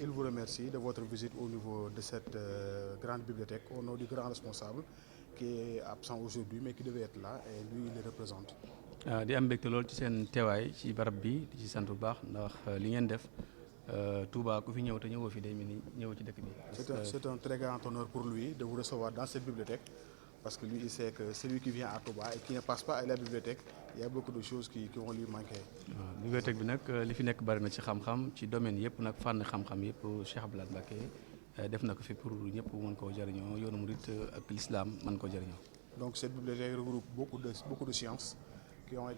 Il vous remercie de votre visite au niveau de cette grande bibliothèque au nom du grand responsable qui est absent aujourd'hui mais qui devait être là et lui il le représente. di am mbégte lool ci seen teewaay ci barab bi di ci sant bu baax ndax li ngeen def Touba ku fi ñëw te ñëwoo fi day mel ni ñëw ci dëkk bi. C'est un très grand honneur pour lui de vous recevoir dans cette bibliothèque parce que lui il sait que celui qui vient à Touba et qui ne passe pas à la bibliothèque il y a beaucoup de choses qui vont lui manquer. waaw bibliothèque bi nag li fi nekk bari na ci xam-xam ci domaine yëpp nag fànn xam-xam yëpp Cheikh Abdou Lahad Mbacké def na ko fi pour ñëpp mën koo jëriñoo yoonu murit ak l'islam mën koo jëriñoo. Donc cette bibliothèque regroupe beaucoup de sciences qui ont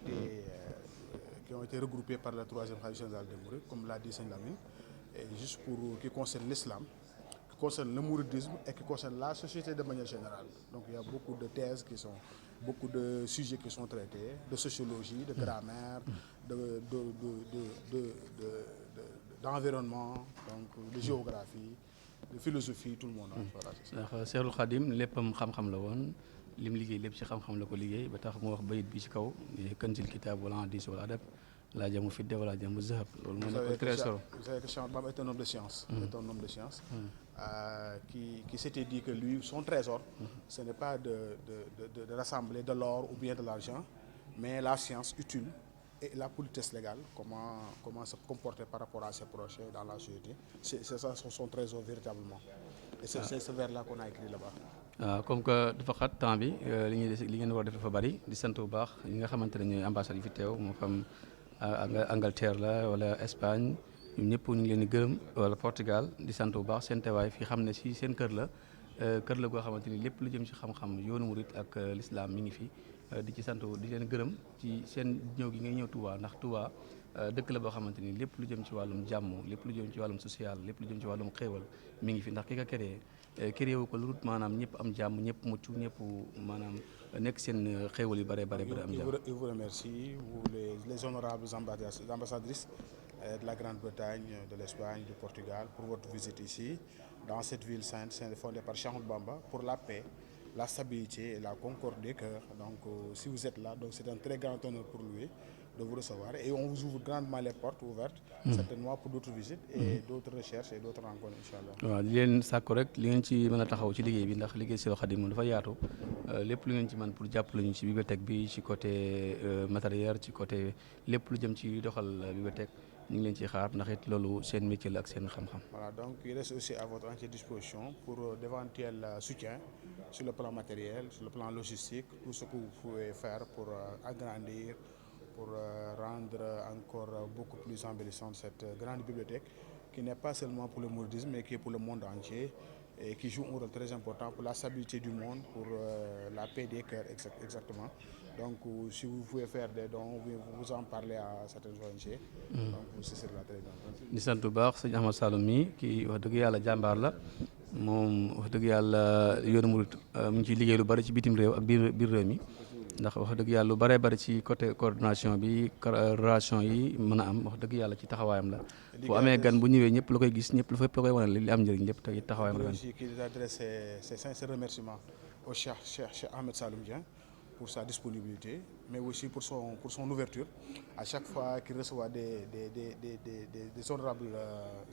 été regroupées par la troisième khalife général des Mourides, comme l'a dit Seigneur Lamine, et juste pour qui concerne l'islam, qui concerne le mouridisme et qui concerne la société de manière générale. Donc il y a beaucoup de thèses beaucoup de sujets qui sont traités, de sociologie, de grammaire, d'environnement, donc de géographie, de philosophie, tout le monde. Voilà, c'est ça. ndax Cheikhul Khadim léppam xam-xam la woon lim liggéey lépp ci xam-xam la ko liggéey ba tax mu wax bayit bi ci kaw kanzil kitaab wala hadis wala adab laa jamu fidda wala jamu zahab loolu moo nekk très solo. Vous savez que Cheikh Bamba est un homme de science. Est un homme de science qui s'était dit que lui son trésor ce n'est pas de rassembler de l'or ou bien de l'argent mais la science utile et la politesse légale, comment se comporter par rapport à ses proches dans la société. C'est ça son trésor véritablement. Et c'est ce vers-là qu'on a écrit là-bas. waaw comme que dafa xat temps bi li ngeen war a def dafa bari di sant bu baax ñi nga xamante ne ñooy ambassade yi fi teew moo xam Angleterre la wala Espagne ñun ñëpp ñu ngi leen di gërëm wala Portugal di sant bu baax seen teewaay fi xam ne si seen kër la goo xamante ni lépp lu jëm ci xam-xam yoonu murit ak l'islam mi ngi fi di ci sant di leen gërëm ci seen ñëw gi ngay ñëw Touba ndax Touba dëkk la boo xamante ni lépp lu jëm ci wàllum jàmm lépp lu jëm ci wàllum social lépp lu jëm ci wàllum xéewal mi ngi fi ndax ki ka créé wu ko lu dul maanaam ñëpp am jàmm ñëpp mucc ñëpp maanaam nekk seen xéewal yu bare am jàmm. Il vous remercie, vous les honorables ambassadrices de la Grande-Bretagne, de l'Espagne, du Portugal pour votre visite ici dans cette ville sainte fondée par Cheikh Ahmadou Bamba pour la paix, la stabilité et la concorde des cœurs. Donc si vous êtes là, donc c'est un très grand honneur pour lui de vous recevoir et on vous ouvre grandement les portes ouvertes certainement pour d'autres visites et d'autres recherches et d'autres rencontres inchallah. waaw di leen sàkku rek li ngeen ci mën a taxaw ci liggéey bi ndax liggéey Cheikhul Khadim moom dafa yaatu lépp lu ngeen ci mën pour jàppale ñu ci bibliothèque bi ci côté matériel ci côté lépp lu jëm ci doxal bibliothèque ñu ngi leen ciy xaar ndax it loolu seen métier la ak seen xam-xam. Voilà, donc il reste aussi à votre entière disposition pour d'éventuels soutiens sur le plan matériel, sur le plan logistique, tout ce que vous pouvez faire pour agrandir, pour rendre encore beaucoup plus embellissante cette grande bibliothèque qui n'est pas seulement pour le mouridisme mais qui est pour le monde entier et qui joue un rôle très important pour la stabilité du monde, pour la paix des cœurs exactement. Donc si vous pouvez faire des dons, vous en parlez à certaines ONG. Donc ce sera très bien. di sant bu baax sëñ Ahmad Saloum mi kii wax dëgg yàlla jàmbaar la moom wax dëgg yàlla yoonu murit mu ngi ciy liggéey lu bari ci bitim réew ak biir réew mi ndax wax dëgg yàlla lu bari ci côté coordination bi relation yi mën a am wax dëgg yàlla ci taxawaayam la bu amee gan bu ñëwee ñëpp la koy gis ñëpp la fépp la koy wane li am njëriñ lépp te taxawaayam la. aussi qui adresse ses sincères remerciements au Cheikh Ahmed Saloum Dieng pour sa disponibilité mais aussi pour son ouverture à chaque fois qu'il reçoit des honorables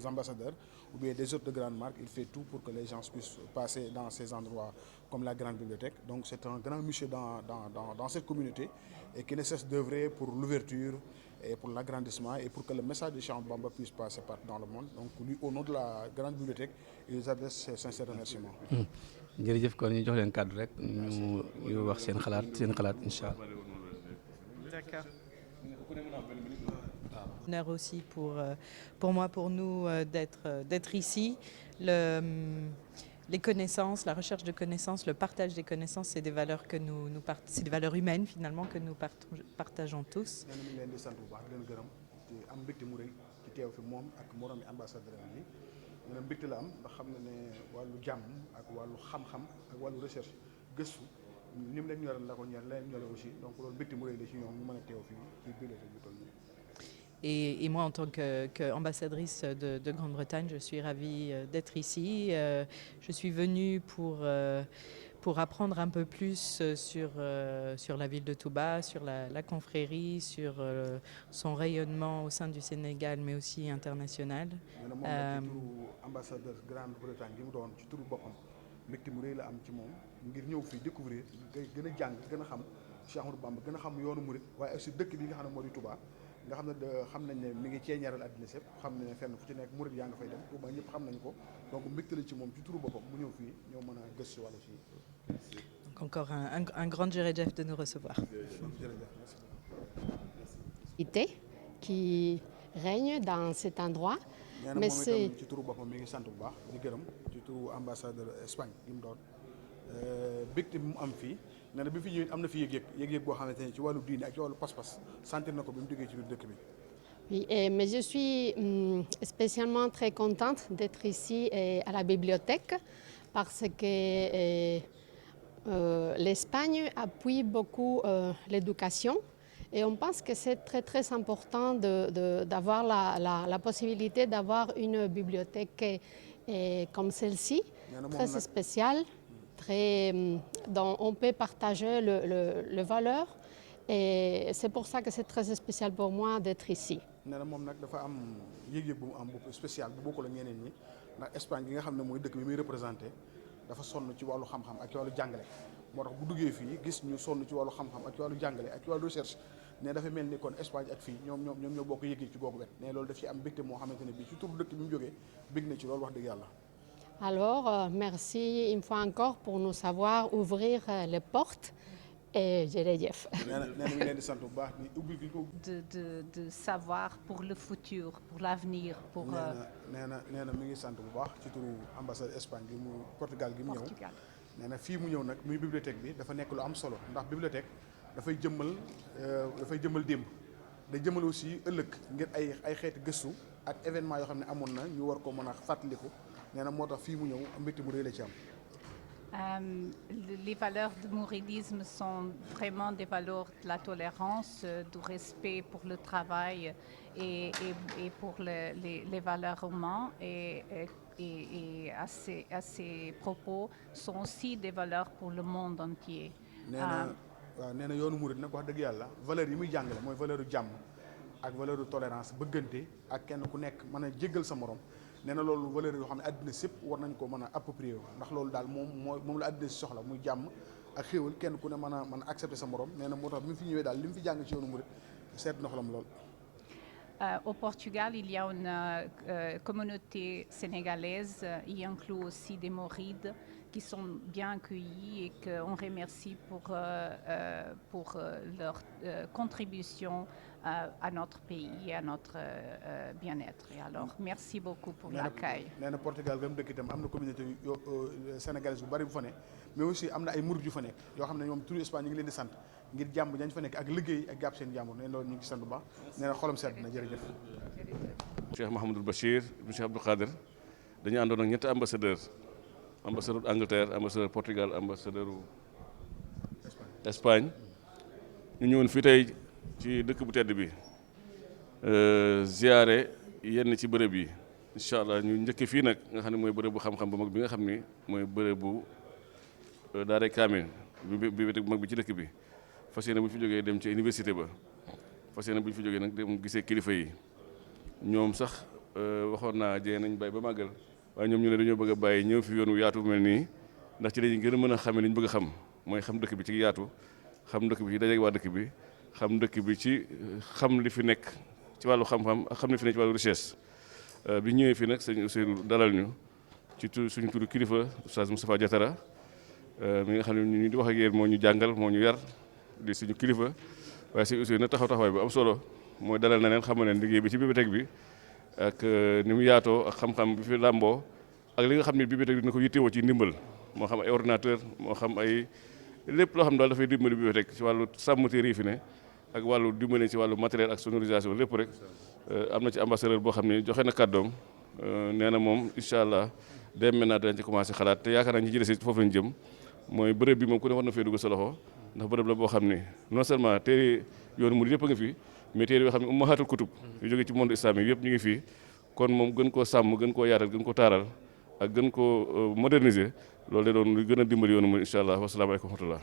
ambassadeurs ou bien des hôtes de grandes marques. Il fait tout pour que les gens puissent passer dans ces endroits comme la grande bibliothèque. Donc c'est un grand monsieur dans cette communauté et qui ne cesse d'œuvrer pour l'ouverture et pour l'agrandissement et pour que le message de Cheikh Ahmadou Bamba puisse passer partout dans le monde. Donc lui, au nom de la grande bibliothèque, il nous adresse ses sincères remerciements. jërëjëf kon ñu jox leen kàddu rek ñu wax seen xalaat incha allah. D'accord. Honneur aussi pour moi, pour nous, d'être ici. Les connaissances, la recherche de connaissances, le partage des connaissances, c'est des valeurs c'est des valeurs humaines finalement que nous partageons tous. nee na mbégte la am ndax xam na ne wàllu jàmm ak wàllu xam-xam ak wàllu recherche gëstu ni mu leen ñoral la ko ñor leen ñore aussi donc loolu mbégte mu rëy la ci ñoom ñu mën a teew fii ci bibliothèque bi toll nii. Et moi, en tant qu'ambassadrice de Grande-Bretagne, je suis ravie d'être ici. Je suis venue pour apprendre un peu plus sur la ville de Touba, sur la confrérie, sur son rayonnement au sein du Sénégal, mais aussi international. Ambassadeur Grande-Bretagne gi mu doon ci turu boppam mbégte mu rëy la am ci moom ngir ñëw fii découvrir gën a jàng gën a xam Cheikh Ahmadou Bamba gën a xam yoonu murit waaye aussi dëkk bi nga xam ne moo di Touba nga xam ne xam nañ ne mi ngi ceeñaral àddina sépp xam ne fenn fu ci nekk murit yaa nga fay dem Touba ñëpp xam nañ ko donc mbégte la ci moom ci turu boppam mu ñëw fii ñoo mën a gëstu wala fii. Donc encore un grand jërëjëf de nous recevoir. Qui règne dans cet endroit. Mais c'est ci turu boppam mi ngi sant bu baax di gërëm ci turu ambassadeur Espagne li mu doon bégte bi mu am fii nee na bi fi ñëwee am na fi yëg-yëg boo xamante ne ci wàllu diine ak ci wàllu pas-pas sentir na ko bi mu duggee ci biir dëkk bi. Oui, mais je suis spécialement très contente d'être ici à la bibliothèque parce que l'Espagne appuie beaucoup l'éducation. Et on pense que c'est très, très important d'avoir la possibilité d'avoir une bibliothèque comme celle-ci, très spéciale, dont on peut partager le valeur. Et c'est pour ça que c'est très spécial pour moi d'être ici. nee na moom nag dafa am yëg-yëg bu mu am bu spécial bu bokkul ak ñeneen ñi ndax Espagne gi nga xam ne mooy dëkk bi muy représenté dafa sonn ci wàllu xam-xam ak ci wàllu jàngale moo tax bu duggee fii gis ñu sonn ci wàllu xam-xam ak ci wàllu jàngale ak ci wàllu recherche ne dafa mel ni kon Espagne ak fii ñoom ñoo bokk yëg-yëg ci googu wet ne loolu daf ci am mbégte moo xamante ne bii ci tur dëkk bi mu jógee bég na ci loolu wax dëgg yàlla. Alors merci une fois encore pour nous savoir ouvrir les portes et jërëjëf. de savoir pour le futur, pour l'avenir, pour. nee na mi ngi sant bu baax ci turu ambassade Espagne gi mu Portugal gi mu ñëw. nee na fii mu ñëw nag muy bibliothèque bi dafa nekk lu am solo ndax bibliothèque dafay jëmmal démb day jëmmal aussi ëllëg ngir ay xeeti gëstu ak événement yoo xam ne amoon na ñu war ko mën a fàttaliku nee na moo tax fii mu ñëw mbégte mu rëy la ci am. Les valeurs du mouridisme sont vraiment des valeurs de la tolérance, du respect pour le travail et pour les valeurs humaines. Et à ces propos sont aussi des valeurs pour le monde entier. nee na yoonu murid nag wax dëgg yàlla valeurs yi muy jàngale mooy valeur jàmm ak valeur tolérance bëggante ak kenn ku nekk mën a jéggal sa morom. nee na loolu valeur yoo xam ne àddina sépp war nañ ko mën a approprier wu ndax loolu daal moom la àddina si soxla muy jàmm ak xéewal kenn ku ne mën a accepter sa morom nee na moo tax bi mu fi ñëwee daal li mu fi jàng ci yoonu murid seet na xolam lool. Au Portugal, il y a une communauté sénégalaise, y inclut aussi des Mourides qui sont bien accueillis et qu'on remercie pour leur contribution à notre pays et à notre bien-être. Et alors, merci beaucoup pour l'accueil. nee na Portugal gam dëkk itam am na communauté sénégalaise bu bari bu fa nekk mais aussi am na ay murid yu fa nekk yoo xam ne ñoom turu Espagne ñu ngi leen di sant ngir jàmm dañ fa nekk ak liggéey ak jàpp seen jàmbur nee na loolu ñu ngi sant bu baax nee na xolam sedd na jërëjëf. Cheikh Mouhamadul Bachir ibn Cheikh Abdou Khadir dañu àndoon ak ñetti ambassadeur Angleterre ambassadeur Portugal ambassadeur Espagne ñu ñëwoon fii tey ci dëkk bu tedd bi ziyaare yenn ci bërëb yi incha allah ñu njëkke fii nag nga xam ne mooy bërëb bu xam-xam bu mag bi nga xam ni mooy bërëb bu daare kaamil bi mag bi ci dëkk bi fas yéene bu ñu fi jógee dem ci université ba fas yéene bu ñu fi jógee nag dem gisee kilifa yi ñoom sax waxoon naa jee nañ bàyyi ba màggal waaye ñoom ñu ne dañoo bëgg a bàyyi ñëw fi yoon wu yaatu mel nii ndax ci lañuy gën a mën a xamee li ñu bëgg a xam mooy xam dëkk bi ci yaatu xam dëkk bi ci dajeeg waa dëkk bi xam dëkk bi ci xam li fi nekk ci wàllu xam-xam ak xam li fi nekk ci wàllu richesse bi ñëwee fii nag sëñ Ousseynou dalal ñu ci suñu turu kilifa Oustaz Moustapha Diatara mi nga xam ne ñu di wax ak yéen moo ñu jàngal moo ñu yar di suñu kilifa waaye sëñ Ousseynou nag taxawaay bu am solo mooy dalal na leen xamal leen liggéey bi ci bibliothèque bi ak ni mu yaatoo ak xam-xam bi fi làmboo ak li nga xam ne bibliothèque dina ko yittewoo ci ndimbal moo xam ay ordinateur moo xam ay lépp loo xam daal dafay dimbali bibliothèque ci wàllu sàmm téere yi fi ne ak wàllu dimbali ci wàllu matériel ak sonorisation lépp rek am na ci ambassadeur boo xam ne joxe na kàddoom nee na moom incha allah dès maintenant dañ ci commencé xalaat te yaakaar naa ñi ci des foofu lañ jëm mooy bërëb bi moom ku ne war na fee dugg sa loxo ndax bërëb la boo xam ne non seulement téere yoonu murid yëpp a ngi fi mais téere yoo xam ne ummahatul kutub yu jóge ci monde islamique yëpp ñu ngi fii kon moom gën koo sàmm gën koo yaatal gën koo taaral ak gën koo moderniser loolu de doon lu gën a dimbali yoonu murid incha allah wasalaamaaleykum wa rahmatullah